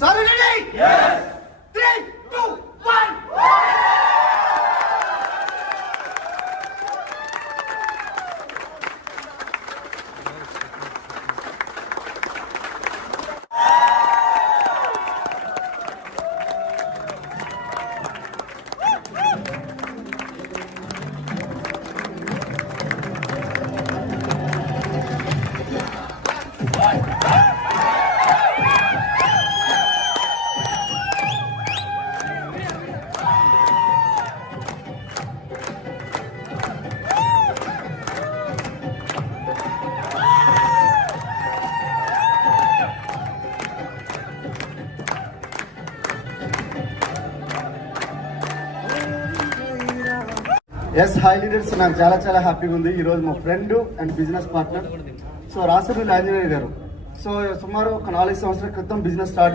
Sorry, ready? Yes. 3, 2, 1. Yes hi leaders, నాకు చాలా చాలా హ్యాపీగా ఉంది. ఈరోజు మా friend and business partner Rasapalli Anjaneya garu. సుమారు ఒక 4 సంవత్సరాల క్రితం బిజినెస్ స్టార్ట్ చేసి